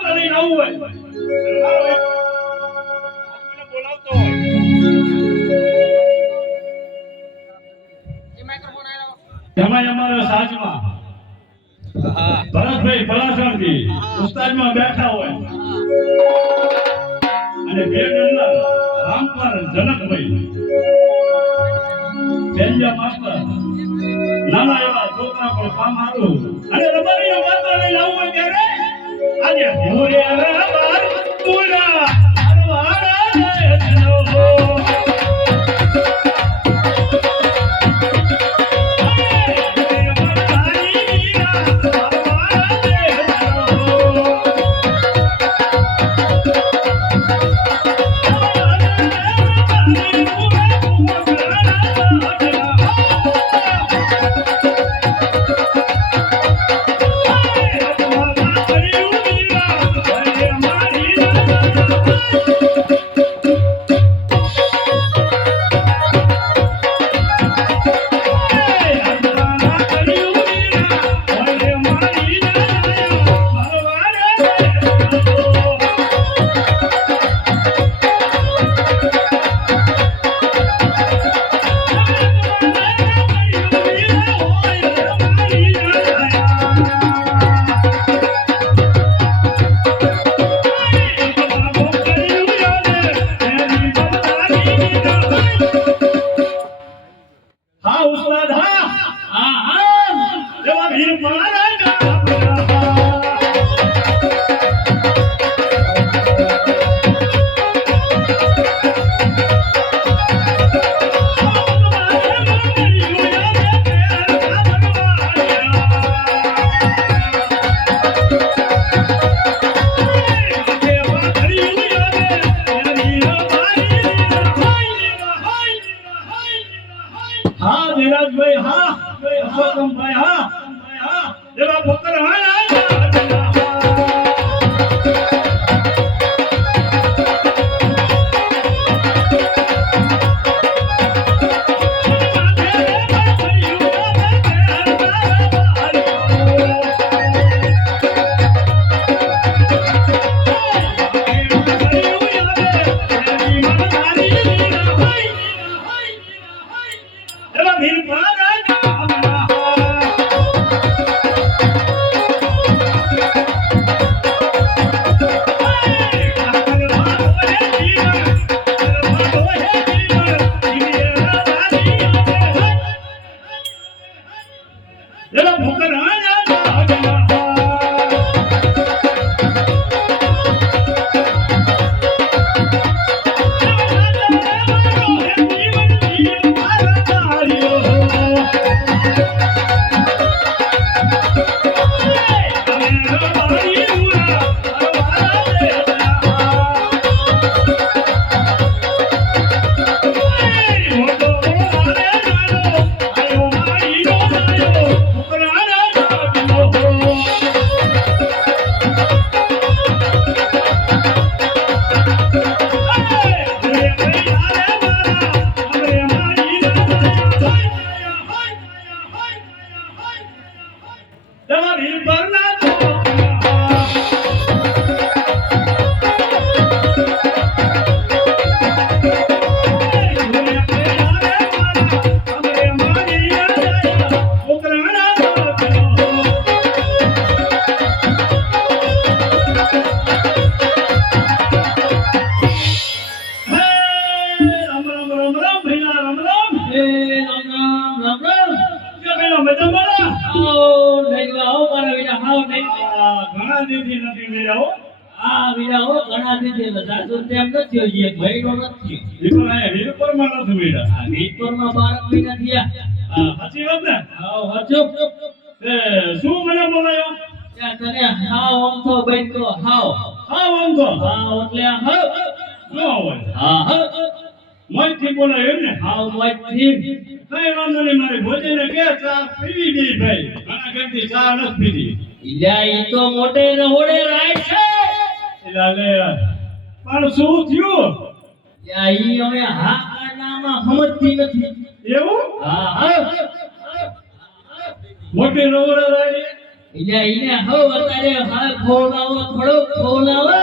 પાત્ર લઈને આવવું હોય. મારો એક મને બોલાવતો હોય. એમાં અમારા સાજમાં ભરતભાઈ પલાસણથી ઉસ્તાદમાં બેઠા હોય. અને બે ડલ્લા રામપર જનકભાઈ. બેન્જા માસ્ટર. નાના એવા છોકરા પણ કામ સારું અને રબારીનો પાત્ર લઈને આવવું હોય ત્યારે આજે ભૂરે રબાર પૂરા. વાંધો નહીં મારી ભોજને કે ચા પીવી નહીં ભાઈ રહોડે રાય હવે પણ શું થયું યા ઈ હવે હા આ સમજતી નથી એવું હા હા મોટી રોડ રહી એટલે ઈને હવ અત્યારે હા ખોલાવો થોડોક ખોલાવો.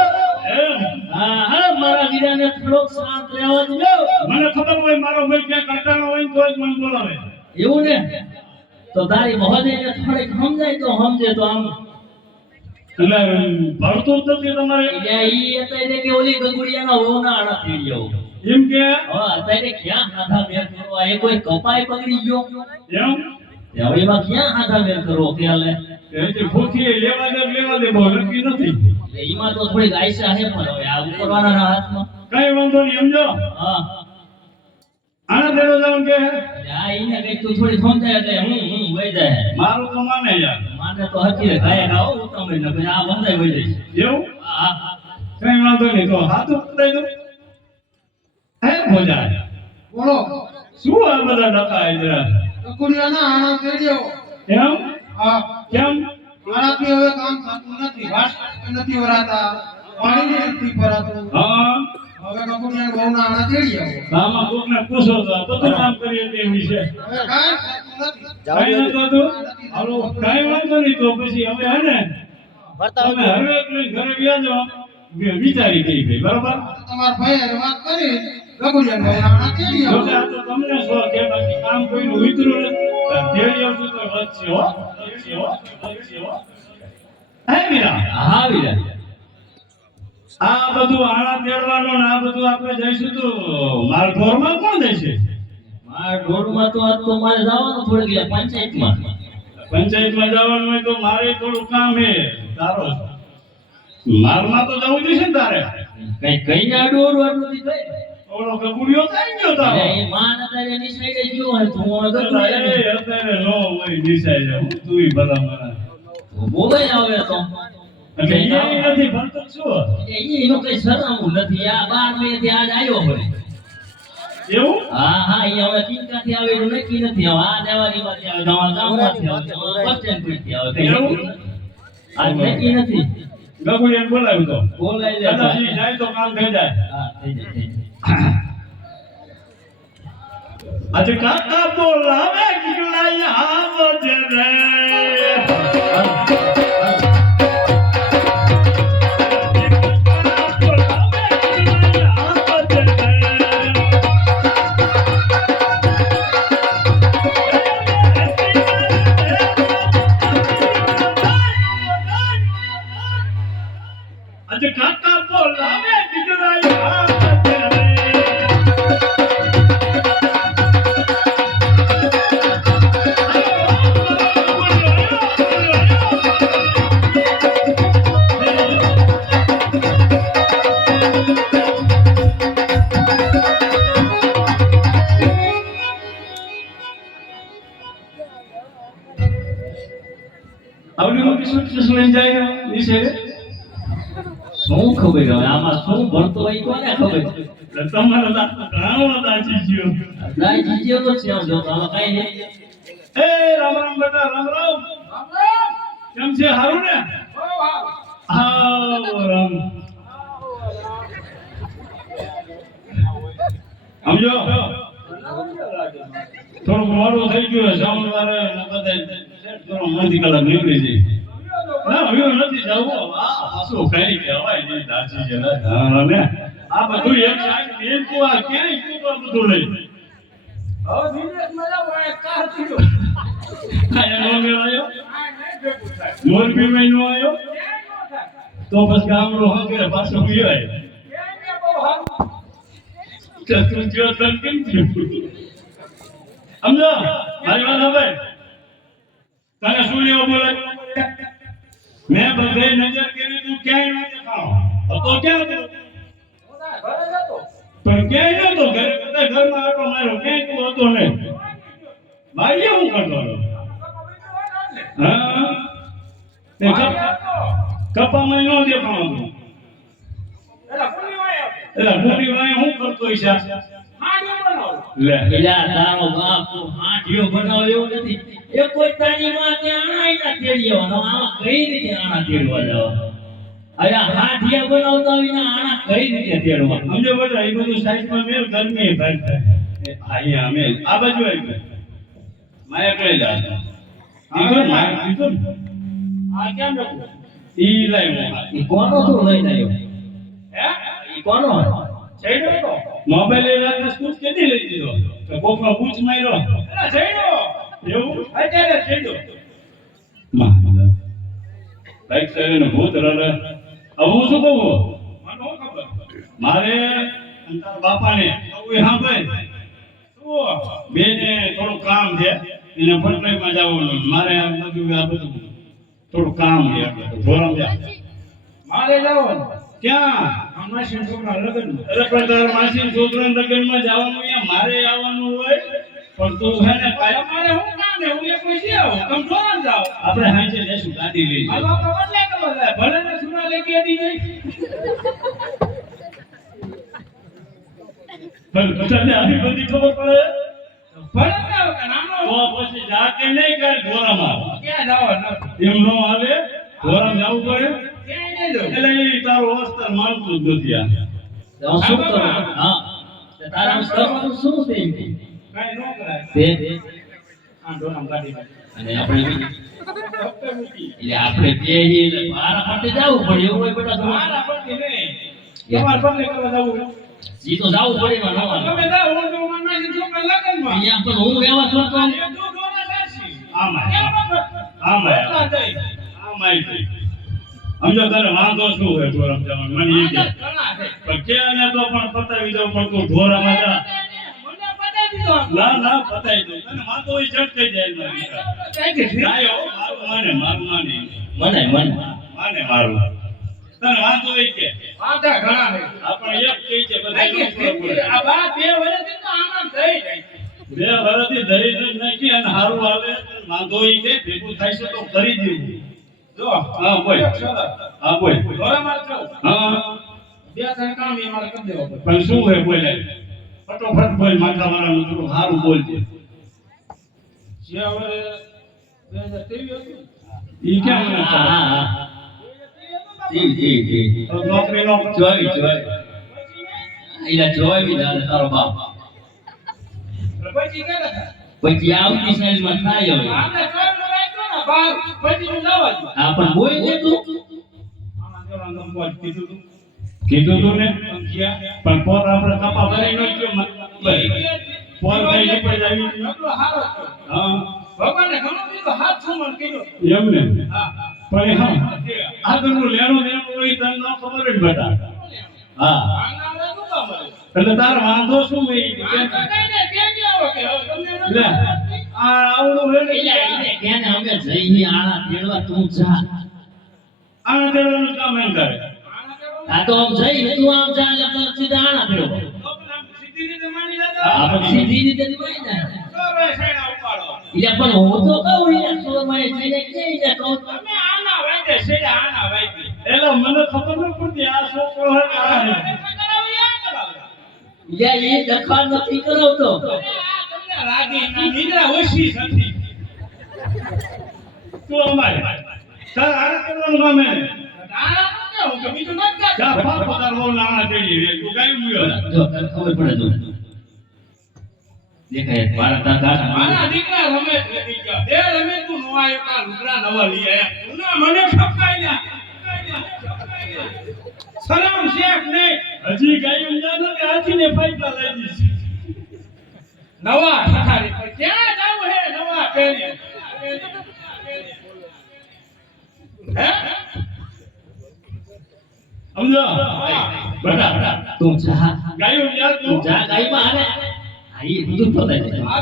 હા હા મારા વીરાને થોડોક શાંત રહેવા દો મને ખબર હોય મારો ભાઈ ક્યાં કંટાળો હોય તો જ મને બોલાવે. એવું ને? તો તારી મહોદયને થોડીક સમજાય તો સમજે તો આમ. એટલે ભણતું નથી તમારે? અત્યારે કે ઓલી ગગુડિયાનો વહુના આડા થઈ ગયો. એમ કે? હા અત્યારે ક્યાં હાથા મેર કરવા? એ કોઈ કપાય પકડી ગયો? એમ? એમાં ક્યાં હાથા મેર કરવો હાલે કે ભૂખી લેવા દે લેવા દે બહુ નક્કી નથી. એમાં તો થોડીક આયસા છે પણ હવે આ ઉપરવાળાના હાથમાં. કઈ વાંધો નહીં સમજો? હા. આના દેડો જાવ કે એટલે આ ઈને તું થોડી સમજાય એટલે હું હું વઈ જાય. મારું તો માને યાર. માને તો હકી રે ગાય ગાઓ ઉત્તમ ને આ બંધાઈ વઈ જાય એવું? હા. હા કઈ વાંધો નહીં તો હાથું પકડાઈ દો હે મજા? બોલો. શું આ બધા જરા કકુડિયાના આણા મેળ્યો એમ? કેમ? મારાથી હવે કામ થતું નથી ઘાસ નથી વરાતા પાણી નથી ભરાતું. હા. હવે કકુડિયાના બહુના આણા તેડી આવો. આમાં કોકને પૂછો તો બધું કામ કરીએ તે વિશે. હવે કાંઈ નથી. કઈ નતો તો હાલો કઈ વાંધો નહીં તો પછી હવે હે ને? તમે હવે એટલે ઘરે ગયા જાઓ. વિ- વિચારી ગઈ ભાઈ બરોબર? તમારા ભાઈ વાત કરી. કકુડિયાના બહુના નાણા ચડી આવો. તો તમને શું કે બાકી કામ કોઈનું વિતરું નથી. હો હો હો હે મીરા? હા આ બધું આણા તેડવાનું આ બધું આપણે જઈશું તો માલ ઢોરમાં કોણ જશે? મારા ઢોરમાં તો આજ તો મારે જવાનું થોડીક એટલે પંચાયતમાં. પંચાયતમાં જવાનું હોય તો મારે થોડું કામ હે તારો મારમાં તો જવું જોઈશે ને તારે. કઈ કઈ ના ડોર વાળું નથી કઈ ઓલો થઈ ગયો તારો. એ માન અત્યારે એની ગયો હોય તો હું એ અત્યારે હોય. હું તુંય ભલા મને. બોલાય આવે તો. એટલે ઈ નથી ભણતો શું એટલે એનું કઈ સરનામું નથી. આ બાર મહિનાથી આજ આવ્યો હોય. એવું? હા હા એ હવે થી આવે એવું નક્કી નથી હવે. આ આવે નવા ગામમાંથી આવે બસ સ્ટેન્ડ પરથી આવે એવું? નક્કી આજ નક્કી નથી. બોલાવ્યો તો. બોલાય જાય કદાચ ઈ જાય તો કામ થઈ જાય. હા થઈ જાય. આજે કાકા બોલાવે ગિલાય આવજે ભણતો કોને ખબર ગયો લાઈ જીજે તો છે જો. તો આમાં કાંઈ એ રામ રામ બેટા રામ રામ કેમ છે હારું ને હા રામ સમજો થોડુંક મોડું થઈ ગયું કલાક નીકળી જાય નથી જવું આ શું કઈ કહેવાય ને આ બધું એક સાઈડ મેન તો આ તું આ બધું લઈ આયા નો મેળાયો મોરબી મે નો આવ્યો તો બસ ગામડો હંગે પાછો ગયો કે તું જો તન કેમ થયું? સમજો? મારી વાત હવે તને શું લેવો બોલે? મેં બધે નજર કરી તું ક્યાંય ન દેખાણો તો ક્યાં પણ ક્યાંય નતો ઘરે ઘરમાં આટો હું હતો હા? કપામાં ન હું કરતો ઈશા લે. આ તારો બાપ નથી. એ કોઈ તારી માં આણા ના તેડી આવવાનો. કઈ રીતે આણા તેડવા જવા અરે હા હાંડિયા બનાવતા વિના આણા કઈ રીતે તેડવા? સમજો બધા એ બધું સાઈડમાં મેલ ગરમી ભાઈ. એ અહીંયા મેલ આ બાજુ આવી ગયો. માયા કઈ જા કીધું ને કીધું આ કેમ નતું ઈ લઈ ઈ કોનો તું લઈ આવ્યો? હે? ઈ કોનો? જઈનો તો? મોબાઈલ એ રાતના સ્કૂલ કેદી લઈ દીધો? તો કોકનો પૂછ માર્યો. અલા જઈનો એવું? અત્યારે જઈનો માં લાઈક સાહેબ ભૂત રડે. હવે હું શું કહું? મને શું ખબર? મારે બાપાને એ સાંભળ. શું બેને થોડું કામ છે એને ફટલાઈમાં જવાનું મારે આ બધું આ બધું થોડું કામ છે ધોરણ છે મારે જવાનું. ક્યાં? માસી છોકરા લગ્ન અરે તારા માસી છોકરા લગ્નમાં જવાનું અહીંયા મારે આવવાનું હોય પણ તું છે ને કાયમ મારે હું કામ હું એક પછી આવું? તમે ધોરણ જાઓ. આપણે હાંચે જઈશું ગાડી લઈ ભલે લઈ ગયા દી પણ તને આવી બધી ખબર પડે? આવે તો પછી જા કે નહીં કર ઢોરામાં ક્યાં જવાનું એમ નો હાલે ઢોરામ જવું પડે. એટલે તારું અસ્તર માનતું જ નથી આ શું કરું? હા. તારા સ્તર શું છે એમ? નો કરાય. અને આપણે એટલે આપણે મારા માટે જવું પડે એવું હોય બેટા મારા પડતી નહીં તમારે પડલે કરવા જવું ઈ તો જાવું પડે એમાં નવા તમે જાઓ હું તો માનવાથી છોકરા લગનમાં અહીંયા પણ હું એવા કરતો એ તું ઢોરા જાશી. સમજો તારે વાંધો શું હોય ઢોરામ જવાનું મને કે પણ કે તો પણ પતાવી દઉં પણ તું ઢોરામાં જા. ના ના પતાવી દઉં. તને વાંધો હોય ઝટ થઈ જાય મારી જાય હો, મારું માને મારું માને. મને મને. માને મારું તને વાંધો હોય કે? આપણે એક કહી છે બધા બે વર્ષથી ધરી જ નાખી અને હારું આવે વાંધો હોય કે ભેગું થાય છે તો કરી દેવું. જો હા બોલ. હા બોલ. હા. પણ શું હોય બોલે. ફટોફટ બોલ માતા મારા થોડું સારું બોલજે ઈ કેમ મને હા ખબર? હા હા. જી જી જી. તો જોઈ જોઈ. એટલે જોઈ તારો બાપ. પછી આવતી સાઈડમાં થાય હવે. હા પણ બોલ દે તું કીધું તું. ને પણ પોર આપણે કપા ભરી નો ગયો પોર કઈ નીકળી આવી હા. ભગવાને ઘણો દીધો હાથ સુમન કીધું એમ ને? હા. પણ હા. આગળનું લેણું દેણું હોય તને ન ખબર જ બેટા હા? એટલે તારો વાંધો શું મે? તો આવડું હે અમે જઈએ આણા તેડવા તું જા. આણા દેવાનું કામ એમ કરે. આ તો આમ જઈ ને તું આમ જા એટલે સીધા આણા પણ સીધી. આ સીધી રીતે જાય તો. એટલે હું તો કહું યાર સો મારે જઈને કે કહું તમે આના વાંધે શેડા આના વાંધે. એટલે મને ખબર ન પડતી આ છોકરો હે કે આ હે તમે કરાવી આ કરાવી. યા એ દખલ નથી કરાવતો અરે તમને રાગી ના ઓછી નથી. તું અમારે આના કરવાનું ગમે હે આના તો કેવું કે બીજું નથી કરતા. જા પાપ તાર બહુ નાના થઈ રે તું ગાયું મુયો જો તને ખબર પડે તો. દેખાય મારા તાર મારા દીકરા રમે નથી ગયા. બે રમે તું નો આવ્યો રુદ્રા નવા લઈ આયા. તું ના મને. સલામ શેખ હજી ગાયું ને પાઇપલા લઈ દીધી નવા ઠઠારી પર. ક્યાં જાવ હે? નવા હે? સમજો? બટા બટા તું જા. ગાયું જા તું. તું જા ગાઈ માં હાલે આ બધું દે આ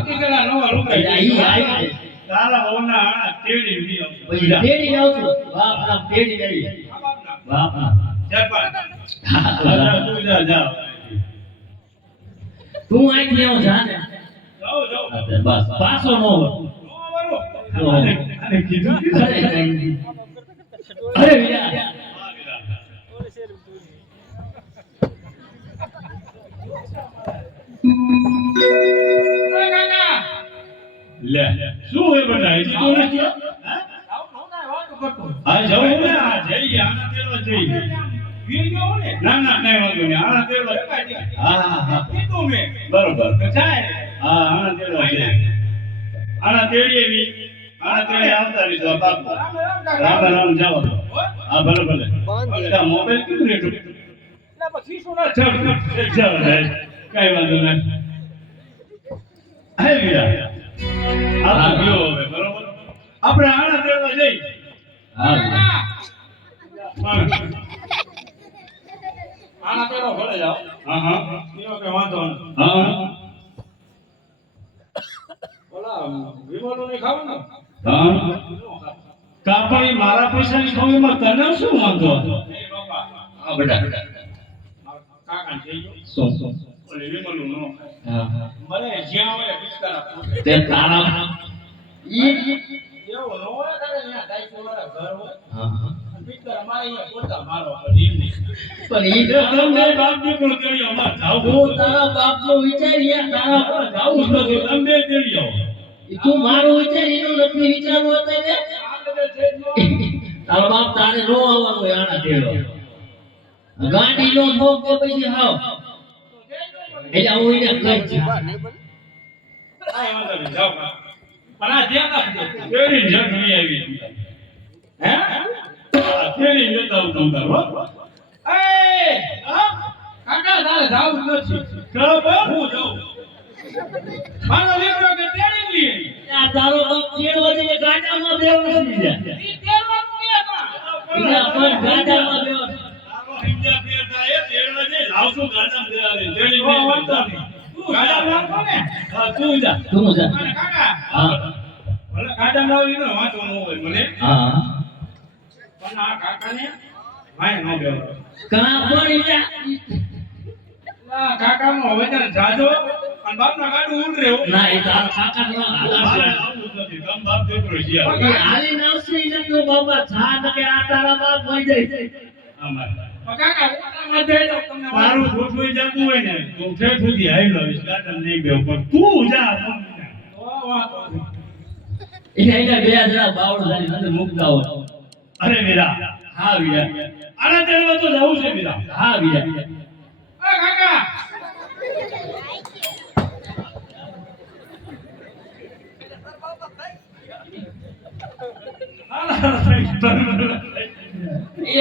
તારા તેડી પછી તેડી બાપ ના તેડી બાપ ના તું આઈ જા. ને. બસ. પાછો નો કીધું અરે વિરા ઓય કાકા લે શું હે બેટા હજી તો નથી હા? ના વાતો કરતો જવું ને આ જઈએ આના તેડવા જઈએ. વીર ગયો ને ના ના કઈ વાંધો નહીં આના તેડવા હા હા હા. કીધું મેં બરોબર. જાય હા આના તેડવા જઈએ. આના તેડીએ તેડી આવતા બાપુ. રામ રામ જાવ હા ભલે ભલે. મોબાઈલ કેમ રેટું ચાલ ચાલ કઈ વાંધો નહીં. હે વીરા. આ ગયો હવે બરોબર? આપણે આણા તેડવા જઈ. હા. વીરા. ભલે જાઓ. હા હા. એનો કે વાંધો નહીં. હા ઓલા વિમલો ને ખાવ ને? હા. કાપણી મારા પૈસાની ખોવીમાં તને શું વાંધો? હા બેટા. કાકા થઈ ગયો નો હા હા. મને જ્યાં હોય પિચકારા તે તારા ઈ એવું ન હોય તારે ત્યાં ડાયસો વાળા ઘર હોય. હા હા. અને પિચકારા મારે અહીંયા પોતા મારો પણ એમ નહીં. પણ ઈ એ તમે બાપ દીકરો તેડી અમાર જાવ તું તારા બાપનો વિચાર્યા તારા પર જાવું નથી તમે તેડી આવો. તું મારું વિચાર એનો નથી વિચારવો ન. તારો બાપ તારે નો આવવાનું હોય આના તેડો ગાંડી નો ભોગ કે પછી હાવ. એટલે હું એને કહી છું નહીં. પણ. આ ધ્યાન રાખજો તેડી જગણી આવી હે? આ તેડી હું તમ હો. એ કાકા તારે જાવું જ નથી. બરાબર હું જાઉં. મારો દીકરો કે તેડી લઈએ આ તારો બાપ તેડવા જઈને ગાડામાં બેવડી જાય. ઈ તેડવાનું કે પણ ગાડામાં ફેર થાય તેડવા લાવશું તેડી ને હા તું જા તું જા કાકા હા ભલે ગાડામાં લાવી ને વાંધો ન હોય મને હા પણ આ કાકાને વાંય ન બેવાનો. કા પણ જા આ કાકાનો વજન જાજો અને બાપના ગાડું ઉડ રહ્યો ના એ તારા કાકા નો આવું જ બાપ છીએ એ હાલી નાવશે એટલે તું બાબા છા કે આ તારા બાપ હોય જાય. અમારે. તારું ગોઠવાઈ જતું હોય ને તો ઠેઠ સુધી આવી આવીશ ગાડામાં નહીં બે પણ તું જા એને બે જણા બાવળ ધારી અંદર મૂકતા હોય. અરે વીરા હા વીરા આના તેડવા તો જવું છે વીરા હા વીરા આ કાકા એ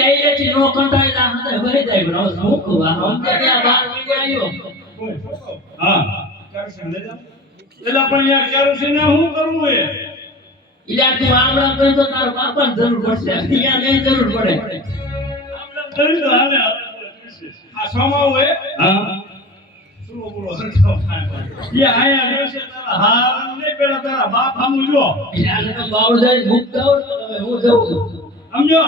આઈલેથી નો કંટાળી ના હતા વહી જાય. પણ શું કહું? આ ત્યાં બાર વાગે આવ્યો હા. એટલે પણ યાર કેરોસીન ને શું કરવું એ? એટલે તું આમ આમ કરી તો તારા બાપાને જરૂર પડશે. અહીંયા નહીં જરૂર પડે. કરી તો હાલે આ સોમાવું હોય હા. સુરો બોલો એ આયા રહેશે તારા હાર. ને પેલા તારા બાપ આમ જો. એટલે બાવળ ધારી મૂકતા હોય હવે હું જઉં. સમજો?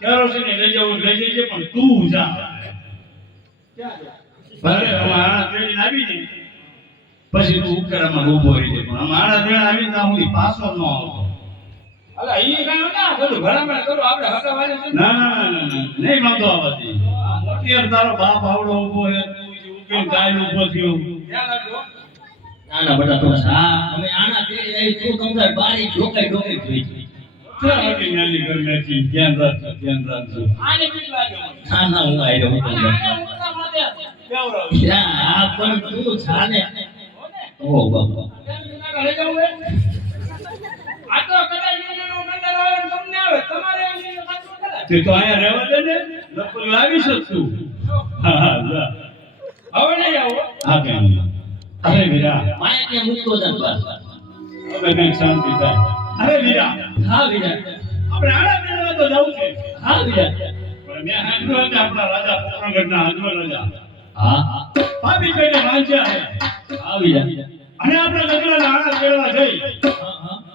કેરોસીન લઈ જવું લઈ જઈએ પણ તું જા? ભલે આના તેડીને આવી ને પછી તું ઉકેરામાં ઊભો રહી જાય પણ આના તેડ આવી ત્યાં સુધી પાછો ન આવતો. અલા, ઈ કાંઈ ના બધું ભલામણ કરો આપણે હકા વાળે ના. ના ના ના ના આ વાંધો મોટી યાર તારો બાપ આવડો ઊભો છે તું ગાય થયો. ના ના બેટા તું હા અમે આના આવી તું કમદાર બારી ઢોકાઈ ઢોકાઈ જોઈ નાની ધ્યાન રાખજો ધ્યાન રાખજો. આને ના હું તમને આ પણ તું છાને. ઓ બાપા તો અહીંયા રહેવા દે ને લાવી શકતું હા હા હવે નહીં આવો. હા કેમ અરે વીરા માય કે મૂકતો જ બસ હવે કંઈક શાંતિ થાય. અરે વીરા હા વીરા આપણે આડા મેળવા તો જવું છે. હા વીરા પણ મેં સાંભળ્યું હતું આપણા રાજા પોકરણગઢના આજનો રાજા. હા. હા પાપી કઈને વાંચ્યા હા વીરા અને આપણે ગગડાના આડા મેળવા જઈ.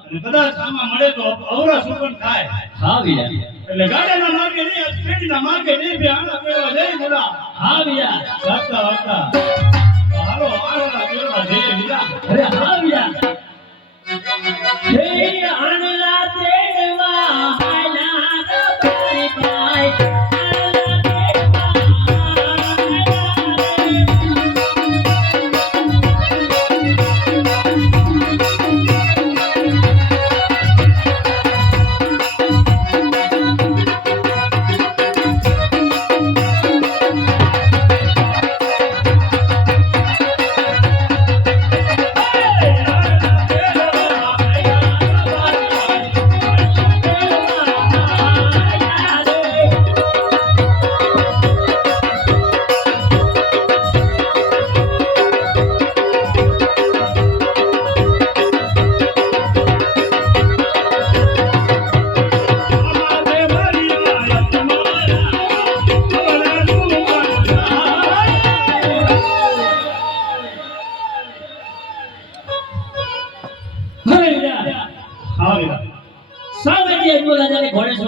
અને કદાચ આમાં મળે તો અવરા સુપન થાય. હા વીરા એટલે ગાડાના માર્ગે નહીં આ માર્ગે નહીં બે આડા મેળવા જઈ બધા. હા વીરા વાગતા વાગતા